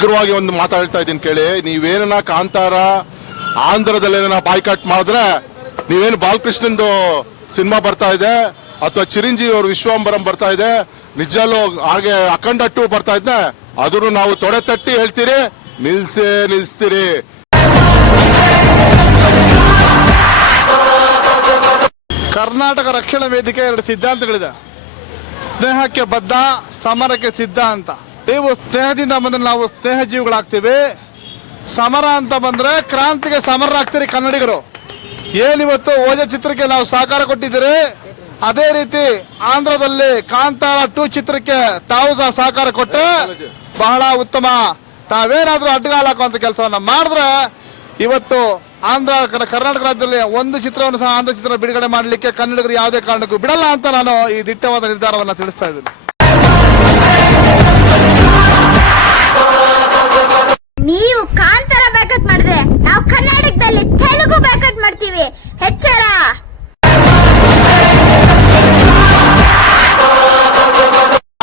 ಉಗ್ರವಾಗಿ ಒಂದು ಮಾತಾಡ್ತಾ ಇದ್ದೀನಿ ಕೇಳಿ. ನೀವೇನ ಕಾಂತಾರ ಆಂಧ್ರದಲ್ಲಿ ಏನ ಬಾಯ್ಕಾಟ್ ಮಾಡಿದ್ರೆ ನೀವೇನು ಬಾಲಕೃಷ್ಣಂದು ಸಿನಿಮಾ ಬರ್ತಾ ಇದೆ ಅಥವಾ ಚಿರಂಜೀವಿ ಅವ್ರ ವಿಶ್ವಾಂಬರಂ ಬರ್ತಾ ಇದೆ, ನಿಜಲ್ಲೂ ಹಾಗೆ ಅಖಂಡ ಟೂ ಬರ್ತಾ ಇದ್ದೆ ಆದ್ರೂ ನಾವು ತೊಡೆ ತಟ್ಟಿ ಹೇಳ್ತೀರಿ, ನಿಲ್ಸೇ ನಿಲ್ಸ್ತೀರಿ. ಕರ್ನಾಟಕ ರಕ್ಷಣಾ ವೇದಿಕೆ ಎರಡು ಸಿದ್ಧಾಂತಗಳಿದೆ. ಸ್ನೇಹಕ್ಕೆ ಬದ್ಧ, ಸಮರಕ್ಕೆ ಸಿದ್ಧ ಅಂತ. ನೀವು ಸ್ನೇಹದಿಂದ ಬಂದ್ರೆ ನಾವು ಸ್ನೇಹ ಜೀವಿಗಳಾಗ್ತೀವಿ ಸಮರ ಅಂತ ಬಂದ್ರೆ ಕ್ರಾಂತಿಗೆ ಸಮರರಾಗ್ತೀರಿ ಕನ್ನಡಿಗರು. ಏನಿವತ್ತು ಓಜ ಚಿತ್ರಕ್ಕೆ ನಾವು ಸಹಕಾರ ಕೊಟ್ಟಿದ್ದೀರಿ? ಅದೇ ರೀತಿ ಆಂಧ್ರದಲ್ಲಿ ಕಾಂತಾರ ಟೂ ಚಿತ್ರಕ್ಕೆ ತಾವು ಸಹ ಸಹಕಾರ ಕೊಟ್ಟು ಬಹಳ ಉತ್ತಮ. ತಾವೇನಾದ್ರೂ ಅಡ್ಡಗಾಲ ಹಾಕುವಂತ ಕೆಲಸವನ್ನ ಮಾಡಿದ್ರೆ ಇವತ್ತು ಆಂಧ್ರ ಕರ್- ಕರ್ನಾಟಕ ರಾಜ್ಯದಲ್ಲಿ ಒಂದು ಚಿತ್ರವನ್ನು ಸಹ ಆಂಧ್ರ ಚಿತ್ರ ಬಿಡುಗಡೆ ಮಾಡಲಿಕ್ಕೆ ಕನ್ನಡಿಗರು ಯಾವುದೇ ಕಾರಣಕ್ಕೂ ಬಿಡಲ್ಲ ಅಂತ ನಾನು ಈ ದಿಟ್ಟವಾದ ನಿರ್ಧಾರವನ್ನು ತಿಳಿಸ್ತಾ ಇದ್ದೀನಿ.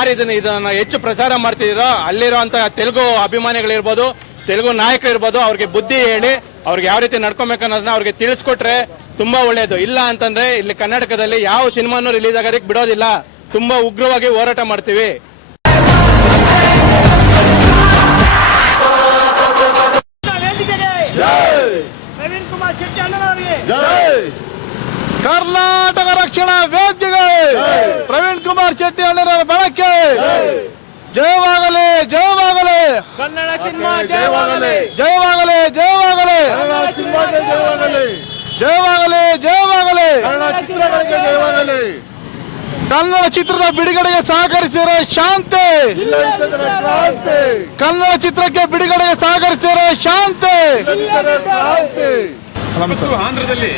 ಯಾರು ಇದನ್ನ ಇದನ್ನ ಹೆಚ್ಚು ಪ್ರಚಾರ ಮಾಡ್ತಿದ್ದೀರೋ? ಅಲ್ಲಿರುವಂತಹ ತೆಲುಗು ಅಭಿಮಾನಿಗಳಿರ್ಬೋದು ತೆಲುಗು ನಾಯಕರು ಇರ್ಬೋದು ಅವ್ರಿಗೆ ಬುದ್ಧಿ ಹೇಳಿ ಅವ್ರಿಗೆ ಯಾವ ರೀತಿ ನಡ್ಕೊಬೇಕು ಅನ್ನೋದನ್ನ ಅವ್ರಿಗೆ ತಿಳಿಸ್ಕೊಟ್ರೆ ತುಂಬಾ ಒಳ್ಳೇದು. ಇಲ್ಲ ಅಂತಂದ್ರೆ ಇಲ್ಲಿ ಕರ್ನಾಟಕದಲ್ಲಿ ಯಾವ ಸಿನಿಮಾನು ರಿಲೀಸ್ ಆಗೋದಕ್ಕೆ ಬಿಡೋದಿಲ್ಲ. ತುಂಬಾ ಉಗ್ರವಾಗಿ ಹೋರಾಟ ಮಾಡ್ತೀವಿ. ನವೀನ್ ಕುಮಾರ್ ಶೆಟ್ಟಿ ಅಣ್ಣನವರಿಗೆ ಕರ್ನಾಟಕ ರಕ್ಷಣಾ ವೇದಿಕೆಗೆ ಕುಮಾರ್ ಶೆಟ್ಟಿ ಅಣ್ಣರ ಬಳಕೆ. ಜಯವಾಗಲಿ ಜಯವಾಗಲಿ ಕನ್ನಡ ಸಿನಿಮಾ ಜಯವಾಗಲಿ ಜಯವಾಗಲಿ ಜಯವಾಗಲಿ ಜಯವಾಗಲಿ ಜಯವಾಗಲಿ ಕನ್ನಡ ಚಿತ್ರದ ಬಿಡುಗಡೆಗೆ ಸಹಕರಿಸಿರೋ ಶಾಂತಿ. ಕನ್ನಡ ಚಿತ್ರಕ್ಕೆ ಬಿಡುಗಡೆಗೆ ಸಹಕರಿಸಿರೋ ಶಾಂತಿ. ಮತ್ತು ಆಂಧ್ರದಲ್ಲಿ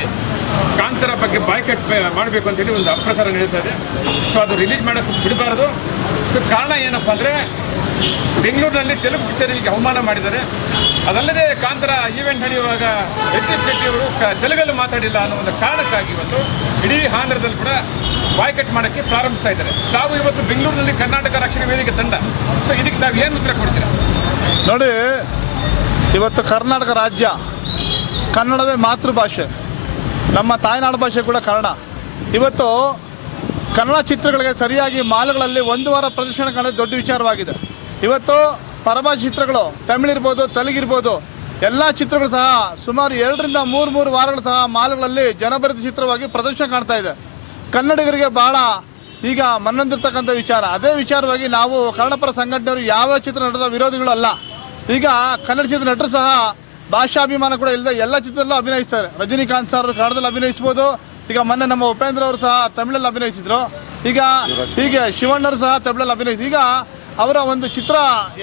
ಕಾಂತರ ಬಗ್ಗೆ ಬಾಯ್ಕಟ್ ಮಾಡಬೇಕು ಅಂತೇಳಿ ಒಂದು ಅಪ್ರಸಾರ ನಡೀತಾ ಇದೆ. ಸೊ ಅದು ರಿಲೀಸ್ ಮಾಡೋಕ್ಕೆ ಬಿಡಬಾರ್ದು. ಸೊ ಕಾರಣ ಏನಪ್ಪ ಅಂದರೆ ಬೆಂಗಳೂರಿನಲ್ಲಿ ತೆಲುಗು ಪಿಕ್ಚರಿಗೆ ಅವಮಾನ ಮಾಡಿದ್ದಾರೆ. ಅದಲ್ಲದೆ ಕಾಂತರ ಈವೆಂಟ್ ನಡೆಯುವಾಗ ಎಚ್ ಎಫ್ ಶೆಟ್ಟಿ ಅವರು ತೆಲುಗಲ್ಲಿ ಮಾತಾಡಿಲ್ಲ ಅನ್ನೋ ಒಂದು ಕಾರಣಕ್ಕಾಗಿ ಇವತ್ತು ಇಡೀ ಆಂಧ್ರದಲ್ಲಿ ಕೂಡ ಬಾಯ್ಕಟ್ ಮಾಡೋಕ್ಕೆ ಪ್ರಾರಂಭಿಸ್ತಾ ಇದ್ದಾರೆ. ತಾವು ಇವತ್ತು ಬೆಂಗಳೂರಿನಲ್ಲಿ ಕರ್ನಾಟಕ ರಕ್ಷಣಾ ವೇದಿಕೆ ತಂಡ. ಸೊ ಇದಕ್ಕೆ ತಾವು ಏನು ಉತ್ತರ ಕೊಡ್ತೀರಾ? ನೋಡಿ ಇವತ್ತು ಕರ್ನಾಟಕ ರಾಜ್ಯ ಕನ್ನಡವೇ ಮಾತೃಭಾಷೆ. ನಮ್ಮ ತಾಯ್ನಾಡು ಭಾಷೆ ಕೂಡ ಕನ್ನಡ. ಇವತ್ತು ಕನ್ನಡ ಚಿತ್ರಗಳಿಗೆ ಸರಿಯಾಗಿ ಮಾಲ್ಗಳಲ್ಲಿ ಒಂದು ವಾರ ಪ್ರದರ್ಶನ ಕಾಣೋದು ದೊಡ್ಡ ವಿಚಾರವಾಗಿದೆ. ಇವತ್ತು ಪರಭಾಷೆ ಚಿತ್ರಗಳು ತಮಿಳಿರ್ಬೋದು, ತೆಲುಗಿರ್ಬೋದು, ಎಲ್ಲ ಚಿತ್ರಗಳು ಸಹ ಸುಮಾರು ಎರಡರಿಂದ ಮೂರು ಮೂರು ವಾರಗಳು ಸಹ ಮಾಲ್ಗಳಲ್ಲಿ ಜನಭರಿತ ಚಿತ್ರವಾಗಿ ಪ್ರದರ್ಶನ ಕಾಣ್ತಾ ಇದೆ. ಕನ್ನಡಿಗರಿಗೆ ಬಹಳ ಈಗ ಮನ್ನೊಂದಿರ್ತಕ್ಕಂಥ ವಿಚಾರ. ಅದೇ ವಿಚಾರವಾಗಿ ನಾವು ಕನ್ನಡಪರ ಸಂಘಟನೆಯವರು ಯಾವ ಚಿತ್ರ ನಟರ ವಿರೋಧಿಗಳು ಅಲ್ಲ. ಈಗ ಕನ್ನಡ ಚಿತ್ರ ನಟರು ಸಹ ಭಾಷಾಭಿಮಾನ ಕೂಡ ಇಲ್ಲದೆ ಎಲ್ಲ ಚಿತ್ರದಲ್ಲೂ ಅಭಿನಯಿಸ್ತಾರೆ. ರಜನಿಕಾಂತ್ ಸರ್ ಕನ್ನಡದಲ್ಲಿ ಅಭಿನಯಿಸ್ಬೋದು. ಈಗ ಮೊನ್ನೆ ನಮ್ಮ ಉಪೇಂದ್ರ ಅವರು ಸಹ ತಮಿಳಲ್ಲಿ ಅಭಿನಯಿಸಿದ್ರು. ಈಗ ಹೀಗೆ ಶಿವಣ್ಣರು ಸಹ ತಮಿಳಲ್ಲಿ ಅಭಿನಯಿಸಿ ಈಗ ಅವರ ಒಂದು ಚಿತ್ರ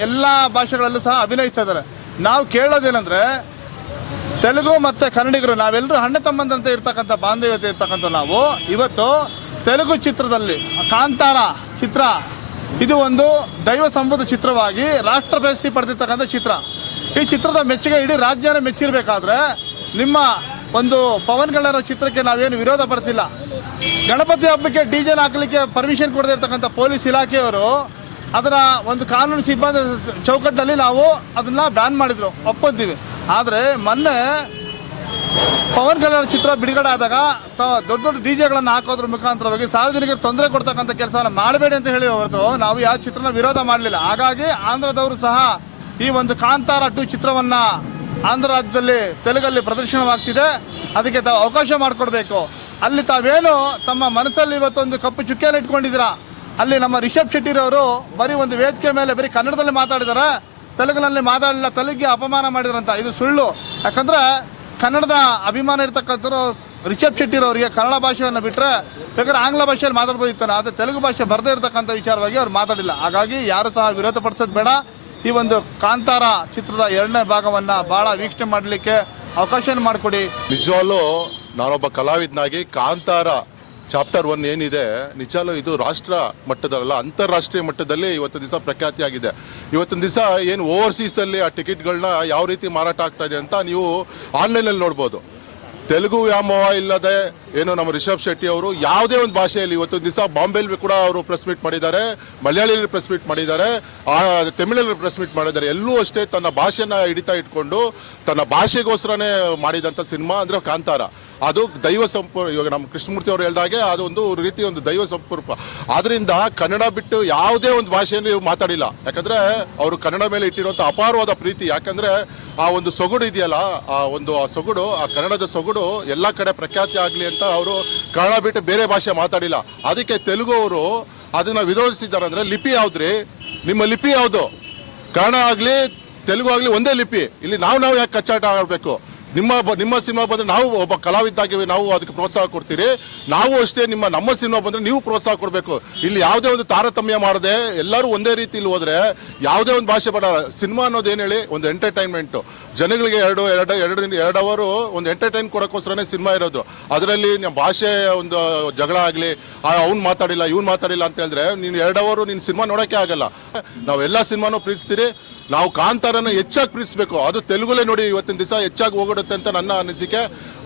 ಎಲ್ಲ ಭಾಷೆಗಳಲ್ಲೂ ಸಹ ಅಭಿನಯಿಸ್ತಾ ಇದ್ದಾರೆ. ನಾವು ಕೇಳೋದೇನೆಂದರೆ, ತೆಲುಗು ಮತ್ತು ಕನ್ನಡಿಗರು ನಾವೆಲ್ಲರೂ ಹಣ್ಣು ತಮ್ಮಂದಂತೆ ಇರ್ತಕ್ಕಂಥ ಬಾಂಧವ್ಯತೆ ಇರ್ತಕ್ಕಂಥ ನಾವು. ಇವತ್ತು ತೆಲುಗು ಚಿತ್ರದಲ್ಲಿ ಕಾಂತಾರ ಚಿತ್ರ, ಇದು ಒಂದು ದೈವ ಸಂಬಂಧ ಚಿತ್ರವಾಗಿ ರಾಷ್ಟ್ರ ಪ್ರಶಸ್ತಿ ಪಡೆದಿರ್ತಕ್ಕಂಥ ಚಿತ್ರ. ಈ ಚಿತ್ರದ ಮೆಚ್ಚುಗೆ ಇಡೀ ರಾಜ್ಯನೇ ಮೆಚ್ಚಿರಬೇಕಾದ್ರೆ ನಿಮ್ಮ ಒಂದು ಪವನ್ ಕಲ್ಯಾಣ ಚಿತ್ರಕ್ಕೆ ನಾವೇನು ವಿರೋಧ ಪಡ್ತಿಲ್ಲ. ಗಣಪತಿ ಹಬ್ಬಕ್ಕೆ ಡಿ ಜೆನ್ ಹಾಕಲಿಕ್ಕೆ ಪರ್ಮಿಷನ್ ಕೊಡದೇ ಇರ್ತಕ್ಕಂಥ ಪೊಲೀಸ್ ಇಲಾಖೆಯವರು ಅದರ ಒಂದು ಕಾನೂನು ಸಿಬ್ಬಂದಿ ಚೌಕಟ್ಟಿನಲ್ಲಿ ನಾವು ಅದನ್ನ ಬ್ಯಾನ್ ಮಾಡಿದ್ರು ಒಪ್ಪಿದ್ದೀವಿ ಆದರೆ ಮೊನ್ನೆ ಪವನ್ ಕಲ್ಯಾಣ ಚಿತ್ರ ಬಿಡುಗಡೆ ಆದಾಗ ದೊಡ್ಡ ದೊಡ್ಡ ದೊಡ್ಡ ಡಿಜೆಗಳನ್ನು ಹಾಕೋದ್ರ ಮುಖಾಂತರವಾಗಿ ಸಾರ್ವಜನಿಕರಿಗೆ ತೊಂದರೆ ಕೊಡ್ತಕ್ಕಂಥ ಕೆಲಸವನ್ನು ಮಾಡಬೇಡಿ ಅಂತ ಹೇಳಿ ಹೊರತು ನಾವು ಯಾವ ಚಿತ್ರನ ವಿರೋಧ ಮಾಡಲಿಲ್ಲ. ಹಾಗಾಗಿ ಆಂಧ್ರದವರು ಸಹ ಈ ಒಂದು ಕಾಂತಾರ ಟು ಚಿತ್ರವನ್ನ ಆಂಧ್ರ ರಾಜ್ಯದಲ್ಲಿ ತೆಲುಗಲ್ಲಿ ಪ್ರದರ್ಶನವಾಗ್ತಿದೆ. ಅದಕ್ಕೆ ತಾವು ಅವಕಾಶ ಮಾಡಿಕೊಡ್ಬೇಕು. ಅಲ್ಲಿ ತಾವೇನು ತಮ್ಮ ಮನಸ್ಸಲ್ಲಿ ಇವತ್ತೊಂದು ಕಪ್ಪು ಚುಕ್ಕಿಯನ್ನು ಇಟ್ಕೊಂಡಿದ್ದೀರಾ? ಅಲ್ಲಿ ನಮ್ಮ ರಿಷಬ್ ಶೆಟ್ಟಿರವರು ಬರೀ ಒಂದು ವೇದಿಕೆ ಮೇಲೆ ಬರೀ ಕನ್ನಡದಲ್ಲಿ ಮಾತಾಡಿದ್ದಾರೆ ತೆಲುಗಿನಲ್ಲಿ ಮಾತಾಡಲಿಲ್ಲ, ತೆಲುಗಿಗೆ ಅಪಮಾನ ಮಾಡಿದ್ರಂತ. ಇದು ಸುಳ್ಳು. ಯಾಕಂದ್ರೆ ಕನ್ನಡದ ಅಭಿಮಾನ ಇರ್ತಕ್ಕಂಥವ್ರು ರಿಷಬ್ ಶೆಟ್ಟಿರವರಿಗೆ ಕನ್ನಡ ಭಾಷೆಯನ್ನು ಬಿಟ್ಟರೆ ಬೇಕಾದ್ರೆ ಆಂಗ್ಲ ಭಾಷೆಯಲ್ಲಿ ಮಾತಾಡ್ಬೋದಿತ್ತಾನೆ ಆದರೆ ತೆಲುಗು ಭಾಷೆ ಬರದೇ ಇರತಕ್ಕಂಥ ವಿಚಾರವಾಗಿ ಅವ್ರು ಮಾತಾಡಿಲ್ಲ. ಹಾಗಾಗಿ ಯಾರು ಸಹ ವಿರೋಧ ಪಡಿಸೋದು ಬೇಡ. ಈ ಒಂದು ಕಾಂತಾರ ಚಿತ್ರದ ಎರಡನೇ ಭಾಗವನ್ನು ಭಾಳ ವೀಕ್ಷಣೆ ಮಾಡಲಿಕ್ಕೆ ಅವಕಾಶ ಮಾಡಿಕೊಡಿ. ನಿಜವಾಗ್ಲೂ ನಾನೊಬ್ಬ ಕಲಾವಿದನಾಗಿ ಕಾಂತಾರ ಚಾಪ್ಟರ್ ಒನ್ ಏನಿದೆ ನಿಜಾಲು ಇದು ರಾಷ್ಟ್ರ ಮಟ್ಟದಲ್ಲ, ಅಂತಾರಾಷ್ಟ್ರೀಯ ಮಟ್ಟದಲ್ಲಿ ಇವತ್ತು ದಿವಸ ಪ್ರಖ್ಯಾತಿಯಾಗಿದೆ. ಇವತ್ತಿನ ದಿವಸ ಏನು ಓವರ್ಸೀಸಲ್ಲಿ ಆ ಟಿಕೆಟ್ಗಳನ್ನ ಯಾವ ರೀತಿ ಮಾರಾಟ ಆಗ್ತಾ ಇದೆ ಅಂತ ನೀವು ಆನ್ಲೈನಲ್ಲಿ ನೋಡ್ಬೋದು. ತೆಲುಗು ವ್ಯಾಮೋಹ ಇಲ್ಲದೆ ಏನು ನಮ್ಮ ರಿಷಬ್ ಶೆಟ್ಟಿ ಅವರು ಯಾವುದೇ ಒಂದು ಭಾಷೆಯಲ್ಲಿ ಇವತ್ತು ದಿವಸ ಬಾಂಬೆಲಿ ಕೂಡ ಅವರು ಪ್ರೆಸ್ ಮೀಟ್ ಮಾಡಿದ್ದಾರೆ, ಮಲಯಾಳಿಯಲ್ಲಿ ಪ್ರೆಸ್ ಮೀಟ್ ಮಾಡಿದ್ದಾರೆ ತಮಿಳಲ್ಲಿ ಪ್ರೆಸ್ ಮೀಟ್ ಮಾಡಿದ್ದಾರೆ, ಎಲ್ಲೂ ಅಷ್ಟೇ ತನ್ನ ಭಾಷೆನ ಹಿಡಿತಾ ಇಟ್ಕೊಂಡು ತನ್ನ ಭಾಷೆಗೋಸ್ಕರನೇ ಮಾಡಿದಂಥ ಸಿನಿಮಾ ಅಂದರೆ ಕಾಂತಾರ. ಅದು ದೈವ ಸಂಪೂರ್ಣ, ಇವಾಗ ನಮ್ಮ ಕೃಷ್ಣಮೂರ್ತಿ ಅವರು ಹೇಳಿದಾಗೆ ಅದು ಒಂದು ರೀತಿ ಒಂದು ದೈವ ಸಂಪರ್ಕ ಆದ್ದರಿಂದ ಕನ್ನಡ ಬಿಟ್ಟು ಯಾವುದೇ ಒಂದು ಭಾಷೆಯನ್ನು ಇವ್ರು ಮಾತಾಡಿಲ್ಲ. ಯಾಕಂದ್ರೆ ಅವರು ಕನ್ನಡ ಮೇಲೆ ಇಟ್ಟಿರುವಂಥ ಅಪಾರವಾದ ಪ್ರೀತಿ. ಯಾಕಂದ್ರೆ ಆ ಒಂದು ಸೊಗಡು ಇದೆಯಲ್ಲ, ಆ ಒಂದು ಆ ಸೊಗಡು, ಆ ಕನ್ನಡದ ಸೊಗಡು ಎಲ್ಲ ಕಡೆ ಪ್ರಖ್ಯಾತಿ ಆಗಲಿ ಅಂತ ಅವರು ಕನ್ನಡ ಬಿಟ್ಟು ಬೇರೆ ಭಾಷೆ ಮಾತಾಡಿಲ್ಲ. ಅದಕ್ಕೆ ತೆಲುಗು ಅವರು ಅದನ್ನ ವಿರೋಧಿಸಿದ್ದಾರೆ ಅಂದ್ರೆ ಲಿಪಿ ಯಾವುದ್ರಿ? ನಿಮ್ಮ ಲಿಪಿ ಯಾವುದು? ಕನ್ನಡ ಆಗಲಿ, ತೆಲುಗು ಆಗಲಿ ಒಂದೇ ಲಿಪಿ. ಇಲ್ಲಿ ನಾವು ನಾವು ಯಾಕೆ ಕಚ್ಚಾಟ ಆಡಬೇಕು ನಿಮ್ಮ ನಿಮ್ಮ ಸಿನಿಮಾ ಬಂದ್ರೆ ನಾವು ಒಬ್ಬ ಕಲಾವಿದ್ದಾಗಿ ನಾವು ಅದಕ್ಕೆ ಪ್ರೋತ್ಸಾಹ ಕೊಡ್ತೀರಿ. ನಾವು ಅಷ್ಟೇ ನಿಮ್ಮ, ನಮ್ಮ ಸಿನಿಮಾ ಬಂದ್ರೆ ನೀವು ಪ್ರೋತ್ಸಾಹ ಕೊಡಬೇಕು. ಇಲ್ಲಿ ಯಾವುದೇ ಒಂದು ತಾರತಮ್ಯ ಮಾಡದೆ ಎಲ್ಲರೂ ಒಂದೇ ರೀತಿಯಲ್ಲಿ ಹೋದರೆ ಯಾವುದೇ ಒಂದು ಭಾಷೆ ಬೇಡ. ಸಿನಿಮಾ ಅನ್ನೋದು ಏನು ಹೇಳಿ? ಒಂದು ಎಂಟರ್ಟೈನ್ಮೆಂಟು ಜನಗಳಿಗೆ ಎರಡು ಎರಡು ಎರಡು ಎರಡು ಅವರು ಒಂದು ಎಂಟರ್ಟೈನ್ ಕೊಡೋಕ್ಕೋಸ್ಕರನೇ ಸಿನಿಮಾ ಇರೋದು. ಅದರಲ್ಲಿ ನಮ್ಮ ಭಾಷೆ ಒಂದು ಜಗಳ ಆಗಲಿ ಅವ್ನು ಮಾತಾಡಿಲ್ಲ, ಇವ್ನು ಮಾತಾಡಿಲ್ಲ ಅಂತ ಹೇಳಿದ್ರೆ ನೀನು ಎರಡು ಅವರು ನಿನ್ನ ಸಿನಿಮಾ ನೋಡೋಕ್ಕೆ ಆಗಲ್ಲ. ನಾವು ಎಲ್ಲ ಸಿನಿಮಾನು ಪ್ರೀತಿಸ್ತೀರಿ. ನಾವು ಕಾಂತಾರನ ಹೆಚ್ಚಾಗಿ ಪ್ರೀತಿಸಬೇಕು. ಅದು ತೆಲುಗುಲೇ ನೋಡಿ ಇವತ್ತಿನ ದಿವಸ ಹೆಚ್ಚಾಗಿ ಹೋಗಿಡುತ್ತೆ ಅಂತ ನನ್ನ ಅನಿಸಿಕೆ.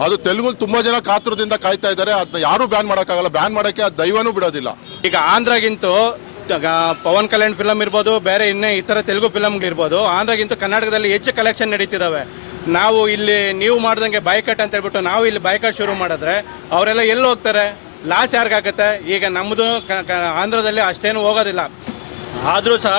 ಅದು ತೆಲುಗು ತುಂಬಾ ಜನ ಕಾತುರದಿಂದ ಕಾಯ್ತಾ ಇದ್ದಾರೆ. ಅದನ್ನ ಯಾರು ಬ್ಯಾನ್ ಮಾಡೋಕ್ಕಾಗಲ್ಲ. ಬ್ಯಾನ್ ಮಾಡೋಕ್ಕೆ ಅದು ದೈವನೂ ಬಿಡೋದಿಲ್ಲ. ಈಗ ಆಂಧ್ರಗಿಂತೂ ಪವನ್ ಕಲ್ಯಾಣ್ ಫಿಲಮ್ ಇರ್ಬೋದು, ಬೇರೆ ಇನ್ನೇ ಇತರ ತೆಲುಗು ಫಿಲಮ್ಗಳಿರ್ಬೋದು ಆಂಧ್ರಗಿಂತೂ ಕರ್ನಾಟಕದಲ್ಲಿ ಹೆಚ್ಚು ಕಲೆಕ್ಷನ್ ನಡೀತಿದ್ದಾವೆ ನಾವು ಇಲ್ಲಿ ನೀವು ಮಾಡ್ದಂಗೆ ಬಾಯ್ಕಟ್ ಅಂತ ಹೇಳ್ಬಿಟ್ಟು ನಾವು ಇಲ್ಲಿ ಬಾಯ್ಕಟ್ ಶುರು ಮಾಡಿದ್ರೆ ಅವರೆಲ್ಲ ಎಲ್ಲಿ ಹೋಗ್ತಾರೆ? ಲಾಸ್ ಯಾರಿಗಾಗತ್ತೆ? ಈಗ ನಮ್ಮದು ಆಂಧ್ರದಲ್ಲಿ ಅಷ್ಟೇನು ಹೋಗೋದಿಲ್ಲ. ಆದರೂ ಸಹ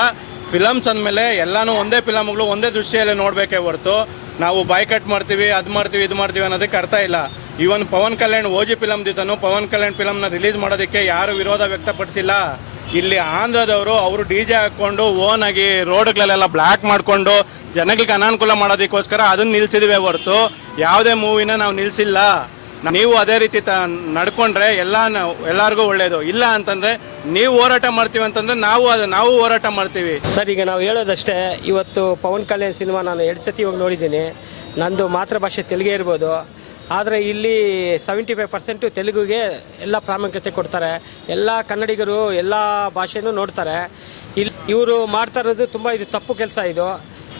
ಫಿಲಮ್ಸ್ ಅಂದಮೇಲೆ ಎಲ್ಲನೂ ಒಂದೇ ಫಿಲಮ್ಗಳು ಒಂದೇ ದೃಶ್ಯಲ್ಲೇ ನೋಡಬೇಕೇ ಹೊರತು. ನಾವು ಬಾಯ್ಕಟ್ ಮಾಡ್ತೀವಿ, ಅದು ಮಾಡ್ತೀವಿ, ಇದು ಮಾಡ್ತೀವಿ ಅನ್ನೋದಕ್ಕೆ ಅರ್ಥ ಇಲ್ಲ. Even Pawan Kalyan OG film ದಿತನು Pavan Kalyan ಫಿಲಮ್ನ ರಿಲೀಸ್ ಮಾಡೋದಕ್ಕೆ ಯಾರು ವಿರೋಧ ವ್ಯಕ್ತಪಡಿಸಿಲ್ಲ. ಇಲ್ಲಿ ಆಂಧ್ರದವರು ಅವರು ಡಿ ಜೆ ಹಾಕ್ಕೊಂಡು ಓನ್ ಆಗಿ ರೋಡ್ಗಳಲ್ಲೆಲ್ಲ ಬ್ಲ್ಯಾಕ್ ಮಾಡಿಕೊಂಡು ಜನಗಳಿಗೆ ಅನಾನುಕೂಲ ಮಾಡೋದಕ್ಕೋಸ್ಕರ ಅದನ್ನು ನಿಲ್ಲಿಸಿದ್ವಿ ಹೊರತು. ಯಾವುದೇ ಮೂವಿನ ನಾವು ನಿಲ್ಸಿಲ್ಲ. ನೀವು ಅದೇ ರೀತಿ ತ ನಡ್ಕೊಂಡ್ರೆ ಎಲ್ಲ ಎಲ್ಲರಿಗೂ ಒಳ್ಳೆಯದು ಇಲ್ಲ ಅಂತಂದ್ರೆ ನೀವು ಹೋರಾಟ ಮಾಡ್ತೀವಿ ಅಂತಂದ್ರೆ ನಾವು ಅದು ನಾವು ಹೋರಾಟ ಮಾಡ್ತೀವಿ. ಸರ್, ಈಗ ನಾವು ಹೇಳೋದಷ್ಟೇ, ಇವತ್ತು ಪವನ್ ಕಲ್ಯಾಣ್ ಸಿನಿಮಾ ನಾನು ಎರಡು ಸತಿ ಇವಾಗ ನೋಡಿದ್ದೀನಿ. ನಂದು ಮಾತೃಭಾಷೆ ತೆಲುಗೇ ಇರ್ಬೋದು. ಆದರೆ ಇಲ್ಲಿ ಸೆವೆಂಟಿ ಫೈವ್ ಪರ್ಸೆಂಟು ತೆಲುಗುಗೆ ಎಲ್ಲ ಪ್ರಾಮುಖ್ಯತೆ ಕೊಡ್ತಾರೆ. ಎಲ್ಲ ಕನ್ನಡಿಗರು ಎಲ್ಲ ಭಾಷೆನೂ ನೋಡ್ತಾರೆ. ಇಲ್ಲಿ ಇವರು ಮಾಡ್ತಾ ಇರೋದು ತುಂಬ ಇದು ತಪ್ಪು ಕೆಲಸ ಇದು.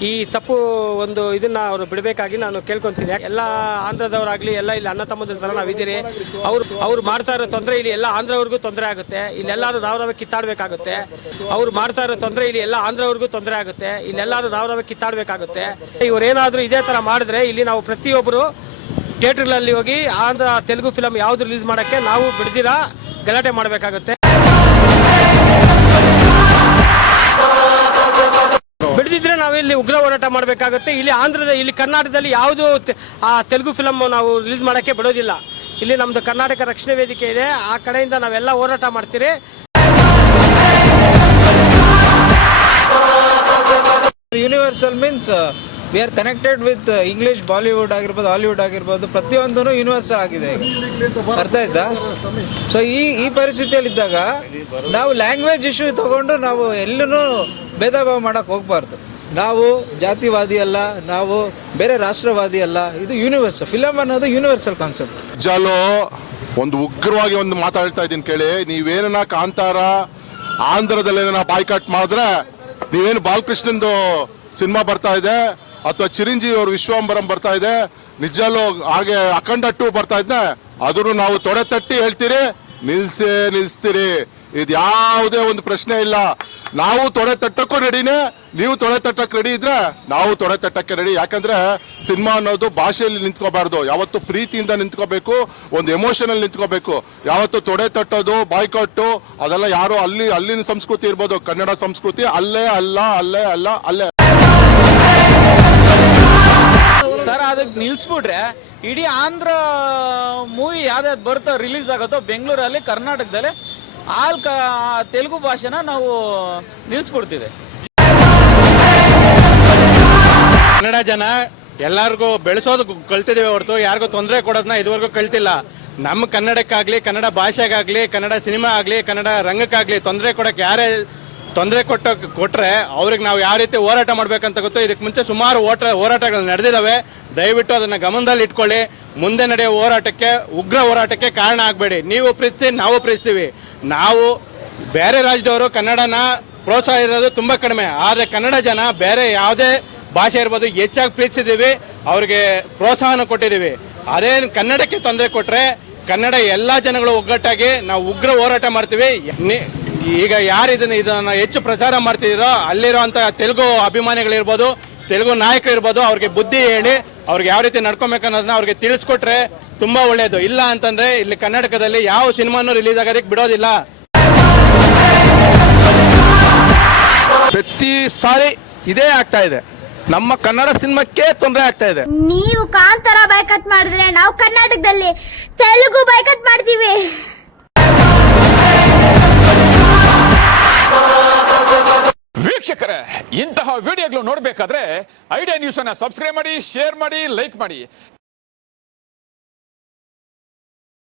ಈ ತಪ್ಪು ಒಂದು ಇದನ್ನ ಅವರು ಬಿಡಬೇಕಾಗಿ ನಾನು ಕೇಳ್ಕೊತೀನಿ. ಎಲ್ಲ ಆಂಧ್ರದವರಾಗಲಿ, ಎಲ್ಲ ಇಲ್ಲಿ ಅಣ್ಣ ತಮ್ಮದ ಥರ ನಾವಿದ್ದೀರಿ ಅವ್ರು ಅವ್ರು ಮಾಡ್ತಾ ಇರೋ ತೊಂದರೆ ಇಲ್ಲಿ ಎಲ್ಲ ಆಂಧ್ರವ್ರಿಗೂ ತೊಂದರೆ ಆಗುತ್ತೆ. ಇಲ್ಲೆಲ್ಲರೂ ನಾವು ನಾವೇ ಕಿತ್ತಾಡಬೇಕಾಗುತ್ತೆ. ಅವ್ರು ಮಾಡ್ತಾ ಇರೋ ತೊಂದರೆ ಇಲ್ಲಿ ಎಲ್ಲ ಆಂಧ್ರವ್ರಿಗೂ ತೊಂದರೆ ಆಗುತ್ತೆ. ಇಲ್ಲೆಲ್ಲರೂ ನಾವು ನಾವೇ ಕಿತ್ತಾಡಬೇಕಾಗುತ್ತೆ. ಇವರೇನಾದರೂ ಇದೇ ಥರ ಮಾಡಿದ್ರೆ ಇಲ್ಲಿ ನಾವು ಪ್ರತಿಯೊಬ್ಬರು ಥಿಯೇಟ್ರ್ಗಳಲ್ಲಿ ಹೋಗಿ ಆಂಧ್ರ ತೆಲುಗು ಫಿಲಮ್ ಯಾವ್ದು ರಿಲೀಸ್ ಮಾಡೋಕ್ಕೆ ನಾವು ಬಿಡ್ದಿರ ಗಲಾಟೆ ಮಾಡಬೇಕಾಗುತ್ತೆ. ನಾವಿಲ್ಲಿ ಉಗ್ರ ಹೋರಾಟ ಮಾಡಬೇಕಾಗುತ್ತೆ. ಇಲ್ಲಿ ಆಂಧ್ರದ, ಇಲ್ಲಿ ಕರ್ನಾಟಕದಲ್ಲಿ ಯಾವುದು ಆ ತೆಲುಗು ಫಿಲಮ್ ನಾವು ರಿಲೀಸ್ ಮಾಡೋಕ್ಕೆ ಬಿಡೋದಿಲ್ಲ. ಇಲ್ಲಿ ನಮ್ಮದು ಕರ್ನಾಟಕ ರಕ್ಷಣೆ ವೇದಿಕೆ ಇದೆ. ಆ ಕಡೆಯಿಂದ ನಾವೆಲ್ಲ ಹೋರಾಟ ಮಾಡ್ತೀರಿ. Universal means we are connected with English Bollywood ಆಗಿರ್ಬೋದು ಹಾಲಿವುಡ್ ಆಗಿರ್ಬೋದು ಪ್ರತಿಯೊಂದೂ ಯೂನಿವರ್ಸಲ್ ಆಗಿದೆ ಅರ್ಥ ಆಯ್ತಾ? ಸೊ ಈ ಈ ಪರಿಸ್ಥಿತಿಯಲ್ಲಿದ್ದಾಗ ನಾವು ಲ್ಯಾಂಗ್ವೇಜ್ ಇಶ್ಯೂ ತಗೊಂಡು ನಾವು ಎಲ್ಲೂ ಭೇದ ಭಾವ ಮಾಡಕ್ಕೆ ಹೋಗ್ಬಾರ್ದು. ನಾವು ಜಾತಿವಾದಿ ಅಲ್ಲ, ನಾವು ಬೇರೆ ರಾಷ್ಟ್ರವಾದಿ ಅಲ್ಲ, ಇದು ಯೂನಿವರ್ಸಲ್ ಫಿಲಮ್ ಅನ್ನೋದು ಯೂನಿವರ್ಸಲ್ ಕಾನ್ಸೆಪ್ಟ್ ಜಲೋ, ಒಂದು ಉಗ್ರವಾಗಿ ಒಂದು ಮಾತಾಡ್ತಾ ಇದ್ದೀನಿ ಕೇಳಿ. ನೀವೇನ ಕಾಂತಾರ ಆಂಧ್ರದಲ್ಲಿ ಬಾಯ್ಕಾಟ್ ಮಾಡಿದ್ರೆ ನೀವೇನು ಬಾಲಕೃಷ್ಣಂದು ಸಿನಿಮಾ ಬರ್ತಾ ಇದೆ ಅಥವಾ ಚಿರಂಜೀವಿ ಅವರು ವಿಶ್ವಾಂಬರಂ ಬರ್ತಾ ಇದೆ ನಿಜಲ್ಲೂ ಹಾಗೆ ಅಖಂಡ ಟೂ ಬರ್ತಾ ಇದ್ದೆ ಅದನ್ನು ನಾವು ತೊಡೆ ತಟ್ಟಿ ಹೇಳ್ತೀರಿ, ನಿಲ್ಸೇ ನಿಲ್ಸ್ತೀರಿ. ಇದು ಯಾವುದೇ ಒಂದು ಪ್ರಶ್ನೆ ಇಲ್ಲ. ನಾವು ತೊಡೆ ತಟ್ಟಕ್ಕೂ ರೆಡಿನೇ ನೀವು ತೊಡೆ ತಟ್ಟಕ್ಕೆ ರೆಡಿ ಇದ್ರೆ ನಾವು ತೊಡೆ ತಟ್ಟಕ್ಕೆ ರೆಡಿ ಯಾಕಂದ್ರೆ ಸಿನಿಮಾ ಅನ್ನೋದು ಭಾಷೆಯಲ್ಲಿ ನಿಂತ್ಕೋಬಾರ್ದು. ಯಾವತ್ತು ಪ್ರೀತಿಯಿಂದ ನಿಂತ್ಕೋಬೇಕು, ಒಂದು ಎಮೋಷನಲ್ಲಿ ನಿಂತ್ಕೋಬೇಕು. ಯಾವತ್ತು ತೊಡೆ ತಟ್ಟೋದು ಬಾಯ್ಕಟ್ಟು ಅದೆಲ್ಲ ಯಾರು ಅಲ್ಲಿ, ಅಲ್ಲಿನ ಸಂಸ್ಕೃತಿ ಇರ್ಬೋದು. ಕನ್ನಡ ಸಂಸ್ಕೃತಿ ಅಲ್ಲೇ ಅಲ್ಲ ಅಲ್ಲೇ ಅಲ್ಲ, ಅಲ್ಲೇ. ಸರ್ ಅದಕ್ಕೆ ನಿಲ್ಸ್ಬಿಟ್ರೆ ಇಡೀ ಆಂಧ್ರ ಮೂವಿ ಯಾವ್ದು ಬರುತ್ತೋ ರಿಲೀಸ್ ಆಗುತ್ತೋ, ಬೆಂಗಳೂರಲ್ಲಿ, ಕರ್ನಾಟಕದಲ್ಲಿ ಆಲ್ ತೆಲುಗು ಭಾಷೆನ ನಾವು ನಿಲ್ಲಿಸ್ಕೊಡ್ತಿದೆ ಕನ್ನಡ ಜನ ಎಲ್ಲರಿಗೂ ಬೆಳೆಸೋದು ಕಲ್ತಿದ್ದೇವೆ ಹೊರತು, ಯಾರಿಗೂ ತೊಂದರೆ ಕೊಡೋದನ್ನ ಇದುವರೆಗೂ ಕಲ್ತಿಲ್ಲ. ನಮ್ಮ ಕನ್ನಡಕ್ಕಾಗಲಿ, ಕನ್ನಡ ಭಾಷೆಗಾಗಲಿ, ಕನ್ನಡ ಸಿನಿಮಾ ಆಗಲಿ, ಕನ್ನಡ ರಂಗಕ್ಕಾಗಲಿ ತೊಂದರೆ ಕೊಡೋಕ್ಕೆ ಯಾರೇ ತೊಂದರೆ ಕೊಟ್ಟ ಕೊಟ್ಟರೆ ಅವ್ರಿಗೆ ನಾವು ಯಾವ ರೀತಿ ಹೋರಾಟ ಮಾಡಬೇಕಂತ ಗೊತ್ತು ಇದಕ್ಕೆ ಮುಂಚೆ ಸುಮಾರು ಓಟ ಹೋರಾಟಗಳು ನಡೆದಿದ್ದಾವೆ ದಯವಿಟ್ಟು ಅದನ್ನು ಗಮನದಲ್ಲಿ ಇಟ್ಕೊಳ್ಳಿ. ಮುಂದೆ ನಡೆಯೋ ಹೋರಾಟಕ್ಕೆ, ಉಗ್ರ ಹೋರಾಟಕ್ಕೆ ಕಾರಣ ಆಗಬೇಡಿ. ನೀವು ಪ್ರೀತಿಸಿ, ನಾವು ಪ್ರೀತಿಸ್ತೀವಿ. ನಾವು ಬೇರೆ ರಾಜ್ಯದವರು ಕನ್ನಡನ ಪ್ರೋತ್ಸಾಹ ಇರೋದು ತುಂಬ ಕಡಿಮೆ. ಆದರೆ ಕನ್ನಡ ಜನ ಬೇರೆ ಯಾವುದೇ ಭಾಷೆ ಇರ್ಬೋದು ಹೆಚ್ಚಾಗಿ ಪ್ರೀತಿಸಿದ್ದೀವಿ, ಅವ್ರಿಗೆ ಪ್ರೋತ್ಸಾಹನ ಕೊಟ್ಟಿದ್ದೀವಿ. ಅದೇ ಕನ್ನಡಕ್ಕೆ ತೊಂದರೆ ಕೊಟ್ಟರೆ ಕನ್ನಡ ಎಲ್ಲ ಜನಗಳು ಒಗ್ಗಟ್ಟಾಗಿ ನಾವು ಉಗ್ರ ಹೋರಾಟ ಮಾಡ್ತೀವಿ. ಈಗ ಯಾರು ಇದನ್ನ ಇದನ್ನು ಹೆಚ್ಚು ಪ್ರಚಾರ ಮಾಡ್ತಿದ್ದೀರೋ ಅಲ್ಲಿರುವಂಥ ತೆಲುಗು ಅಭಿಮಾನಿಗಳಿರ್ಬೋದು, ತೆಲುಗು ನಾಯಕರು ಇರ್ಬೋದು ಅವ್ರಿಗೆ ಬುದ್ಧಿ ಹೇಳಿ ಅವ್ರಿಗೆ ಯಾವ ರೀತಿ ನಡ್ಕೊಬೇಕು ಅನ್ನೋದನ್ನ ಅವ್ರಿಗೆ ತಿಳಿಸ್ಕೊಟ್ರೆ ತುಂಬಾ ಒಳ್ಳೇದು. ಇಲ್ಲ ಅಂತಂದ್ರೆ ಇಲ್ಲಿ ಕರ್ನಾಟಕದಲ್ಲಿ ಯಾವ ಸಿನಿಮಾನು ರಿಲೀಸ್ ಆಗೋದಕ್ಕೆ ಬಿಡೋದಿಲ್ಲ. ಪ್ರತಿ ಸಾರಿ ಇದೇ ಆಗ್ತಾ ಇದೆ. ನಮ್ಮ ಕನ್ನಡ ಸಿನಿಮಾಕ್ಕೆ ತೊಂದರೆ ಆಗ್ತಾ ಇದೆ. ನೀವು ಕಾಂತಾರ ಬೈಕಟ್ ಮಾಡಿದ್ರೆ ನಾವು ಕರ್ನಾಟಕದಲ್ಲಿ ತೆಲುಗು ಬೈಕಟ್ ಮಾಡ್ತೀವಿ. ವೀಕ್ಷಕರೇ ಇಂತಹ ವಿಡಿಯೋಗಳು ನೋಡಬೇಕಾದ್ರೆ ಐಡಿಯಾ ನ್ಯೂಸ್ ಅನ್ನ ಸಬ್ಸ್ಕ್ರೈಬ್ ಮಾಡಿ ಶೇರ್ ಮಾಡಿ ಲೈಕ್ ಮಾಡಿ.